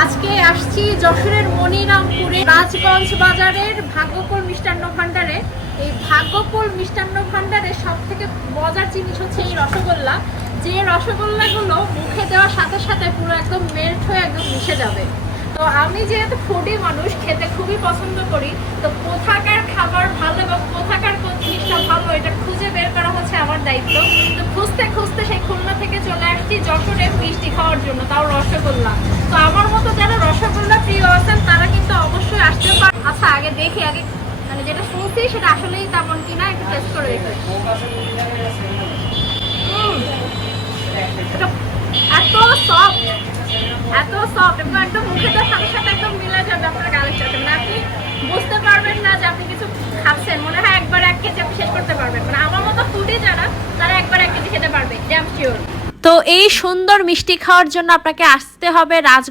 আজকে আসছি যশোরের মনিরামপুরে রাজগঞ্জ বাজারের ভাগ্যকুল মিষ্টান্ন ভান্ডারে। এই ভাগ্যকুল মিষ্টান্ন ভান্ডারের সব থেকে মজার জিনিস হচ্ছে এই রসগোল্লা, যে রসগোল্লাগুলো মুখে দেওয়ার সাথে সাথে পুরো একদম মেল্ট হয়ে একদম মিশে যাবে। তো আমি যেহেতু ফুডি মানুষ, খেতে খুবই পছন্দ করি, তো কোথাকার খাবার ভালো এবং কোথাকার কোন জিনিসটা ভালো এটা খুঁজে বের করা হচ্ছে আমার দায়িত্ব। তো খুঁজতে খুঁজতে সেই খুলনা থেকে চলে আসছি যশোরে মিষ্টি খাওয়ার জন্য, তাও রসগোল্লা। তো আমার মতো যারা রসগোল্লা প্রিয় আছেন তারা কিন্তু অবশ্যই আসতে পারেন। আচ্ছা আগে দেখি, আগে মানে যেটা শুনছি সেটা আসলেই তেমন কিনা একটু টেস্ট করে দেখি। এটা এত সফট, এত সফট এবং একদম মুখে দেওয়ার সাথে সাথে একদম মিলে যাবে আপনার গালের সাথে। মানে আপনি বুঝতে পারবেন না যে আপনি কিছু খাচ্ছেন, মনে হয় একবার 1 কেজি আপনি শেষ করতে পারবেন। মানে আমার মতো ফুডি যারা, তারা একবার 1 কেজি খেতে পারবে, ড্যাম শিওর। তো এই সুন্দর মিষ্টি খাওয়ার জন্য আপনাকে আসতে হবে